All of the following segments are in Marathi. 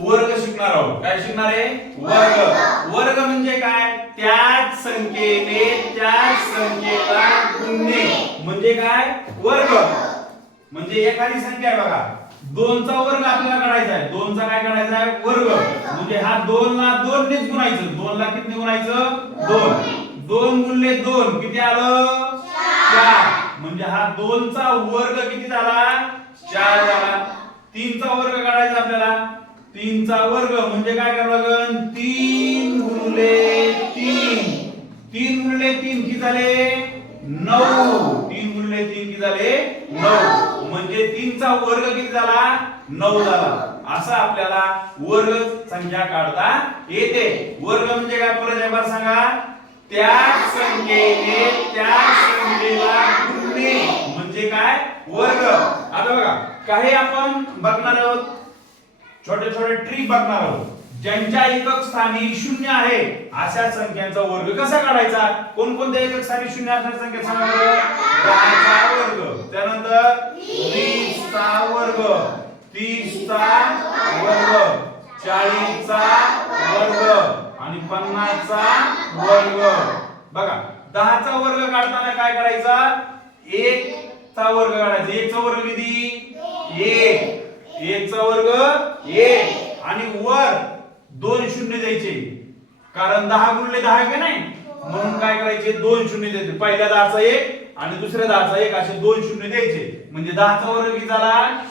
वर्ग शिकणार आहोत. काय शिकणार आहे? वर्ग. वर्ग. म्हणजे काय? त्याच संख्येने त्याच संख्येला गुणणे. म्हणजे काय? वर्ग. म्हणजे एखादी संख्या आहे बघा. दोनचा वर्ग आपल्याला काढायचा आहे. दोनचा काय काढायचा आहे? वर्ग. म्हणजे हा दोन ला दोन नेच गुणायचं. दोन ला किती गुणायचं? दोन. दोन गुणले दोन. किती आलं? चार. म्हणजे हा दोनचा वर्ग किती झाला? चार झाला. तीनचा वर्ग काढायचा आपल्याला? तीनचा वर्ग म्हणजे काय करावं लागेल तीन गुणले तीन. तीन गुणले तीन किती झाले? नऊ. तीन गुणले तीन किती झाले? नऊ. म्हणजे तीनचा वर्ग किती झाला? नऊ झाला. असा आपल्याला वर्ग संख्या काढता येते. वर्ग म्हणजे काय? परत एकदा सांगा. त्या संख्येने त्या संख्येला गुणणे म्हणजे काय? वर्ग. आता बघा काही आपण बघणार आहोत. छोटे छोटे ट्रिक बघणार आहोत. ज्यांच्या एकक स्थानी शून्य आहे अशा संख्यांचा वर्ग कसा काढायचा? कोणकोणत्या एकक स्थानी शून्य असणाऱ्या संख्येचा वर्ग दहाचा वर्ग. त्यानंतर वीसचा वर्ग. तीसचा वर्ग. चाळीसचा वर्ग. आणि पन्नासचा वर्ग. बघा दहाचा वर्ग काढताना काय करायचा? एक चा वर्ग काढायचा. एकचा वर्ग किती? एक. एकचा वर्ग एक आणि वर दोन शून्य द्यायचे. कारण दहा गुणले दहा की नाही? म्हणून काय करायचे? दोन शून्य द्यायचे. पहिल्या दहाचा एक आणि दुसऱ्या दहाचा एक असे दोन शून्य द्यायचे. म्हणजे दहाचा वर्ग किती झाला?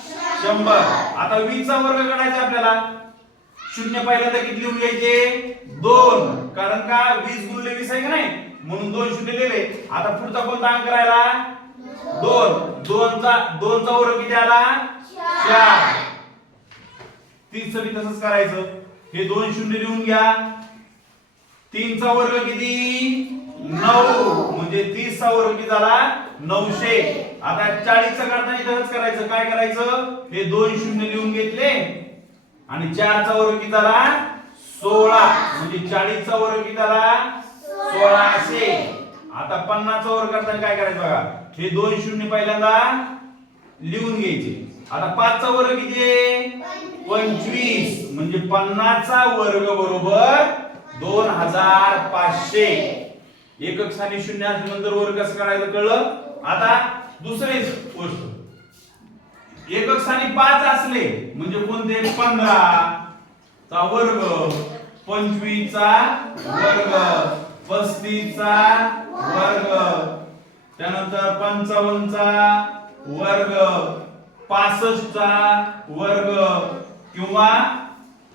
शंभर. आता वीसचा वर्ग काढायचा आपल्याला. शून्य पहिल्यांदा किती लिहून घ्यायचे? दोन. कारण का? वीस गुणले वीस आहे की नाही? म्हणून दोन शून्य दिले. आता पुढचा कोणता अंक राहिला? दोन. दोनचा दोनचा वर्ग किती आला? चार तीनचं बी तसंच करायचं. हे दोन शून्य लिहून घ्या. तीनचा वर्ग किती? नऊ. म्हणजे तीसचा वर्ग किती झाला? नऊशे. आता चाळीसचा काढताना तसंच करायचं. काय करायचं? हे दोन शून्य लिहून घेतले. आणि चारचा वर्ग किती झाला? सोळा. म्हणजे चाळीसचा वर्ग किती झाला? सोळाशे. आता पन्नासचा वर्ग करताना काय करायचं बघा? हे दोन शून्य पहिल्यांदा लिहून घ्यायचे. आता पाचचा वर्ग किती आहे? पंचवीस. म्हणजे पन्नासचा वर्ग बरोबर दोन हजार पाचशे एकक स्थानी शून्य नंतर वर्ग कसं काढायचं कळलं? आता दुसरी गोष्ट. एकक स्थानी पाच असले म्हणजे कोणते? पंधरा. चा वर्ग पंचवीसचा वर्ग. पस्तीसचा वर्ग. त्यानंतर पंचावन्नचा वर्ग. पासष्टचा वर्ग किंवा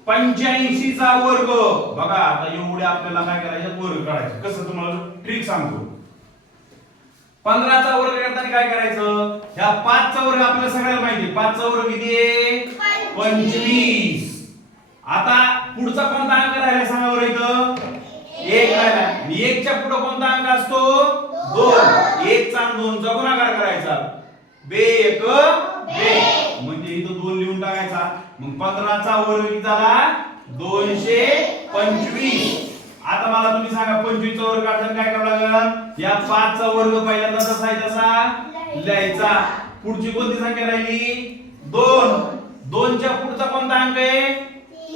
पंच्याऐंशीचा वर्ग. बघा आता एवढे आपल्याला काय करायचं? वर्ग काढायचं. कसं? तुम्हाला ट्रिक सांगतो. पंधराचा वर्ग करताना काय करायचं? ह्या पाचचा वर्ग आपल्याला सगळ्याला माहिती पाचचा वर्ग किती आहे? पंचवीस. आता पुढचा कोणता अंक राहिला सांगा बरं इथं? एक राहिला. एकच्या पुढे कोणता अंक असतो? दोन. एकचा आणि दोनचा गुणाकार करायचा. बे एक. बे. म्हणजे इथं दोन लिहून टाकायचा. मग पंधराचा वर्ग किती झाला? दोनशे पंचवीस. आता मला तुम्ही सांगा पंचवीसचा वर्ग काढताना काय करावं लागेल? या पाचचा वर्ग पहिल्यांदा तसा आहे तसा? लिहायचा. पुढची कोणती संख्या राहिली? दोन. दोनच्या पुढचा कोणता अंक आहे?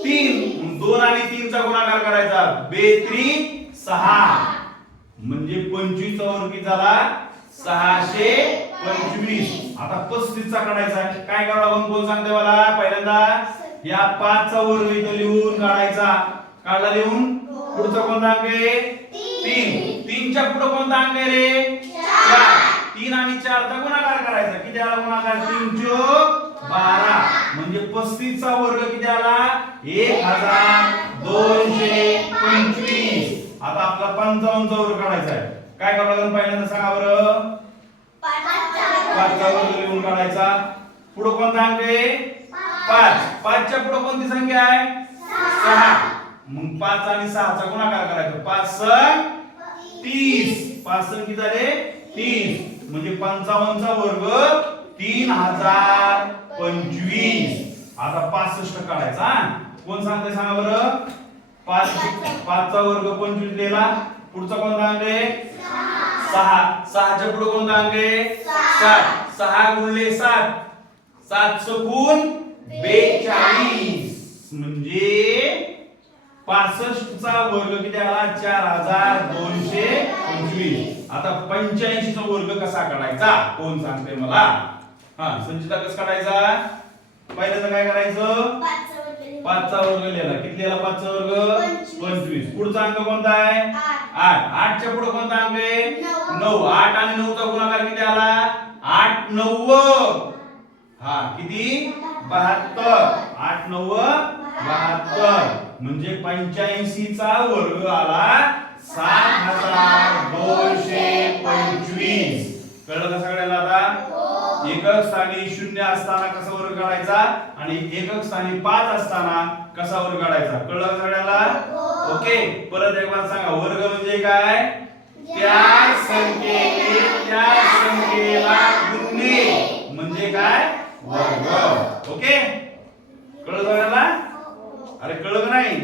तीन. दोन आणि तीनचा गुणाकार करायचा. बेत्री सहा. म्हणजे पंचवीसचा वर्ग किती झाला? सहाशे पंचवीस आता पस्तीसचा काढायचा काय करावं लागेल कोण सांगते मला? पहिल्यांदा या पाचचा वर्ग इथं लिहून काढायचा. काढला लिहून? पुढचा कोणता अंक आहे तीन. तीनच्या पुढे कोणता अंक आहे रे? चार. तीन आणि चारचा गुणाकार करायचा. किती आला गुणाकार? तीन चोक बारा. म्हणजे पस्तीसचा वर्ग किती आला एक हजार दोनशे पंचवीस. आता आपला पंचावन्नचा वर्ग काढायचा आहे. काय करावं लागेल पहिल्यांदा सांगा बरं. पाचचा वर्ग लिहून काढायचा. पुढे कोणता अंक आहे? पाच. पाचच्या पुढे कोणती संख्या आहे? सहा. मग पाच आणि सहाचा गुणाकार करायचा. पाच सण तीस. पाच सण किती झाले? तीस. म्हणजे पंचावन्नचा वर्ग तीन हजार पंचवीस. आता पासष्ट काढायचा. कोण सांगते सांगा बरं? पाच. पाचचा वर्ग पंचवीस लिहिला. पुढचा कोणता अंक आहे? सहा. सहाच्या पुढे कोणता अंक आहे? सात. सहा गुणले सात. सात सकून बेचाळीस. म्हणजे पासष्टचा वर्ग किती आला? चार हजार दोनशे पंचवीस. आता पंच्याऐंशीचा वर्ग कसा काढायचा? कोण सांगते मला? हा संचिता कसं काढायचा? पहिल्यांदा काय करायचं? पाचचा वर्ग लिहिला. किती लिहिला पाचचा वर्ग? पंचवीस. पुढचा अंक कोणता आहे? आठ. आठ. आठच्या पुढे कोणता अंक आहे? नऊ. आठ आणि नऊचा गुणाकार किती आला? आठ नऊ हा किती? बहात्तर. आठ नऊ बहात्तर. म्हणजे पंच्याऐंशी चा वर्ग आला सात हजार दोनशे पंचवीस. कळलं का सगळ्याला आता? एकक स्थानी शून्य असताना कसा वर्ग काढायचा? आणि एकक स्थानी पाच असताना कसा वर्ग काढायचा? कळलं सगळ्याला ओके. परत एक बार सांगा वर्ग म्हणजे काय? त्या संख्येने त्या संख्येला गुणणे. म्हणजे काय? वर्ग. ओके. कळलं सगळ्याला अरे कळलं नाही?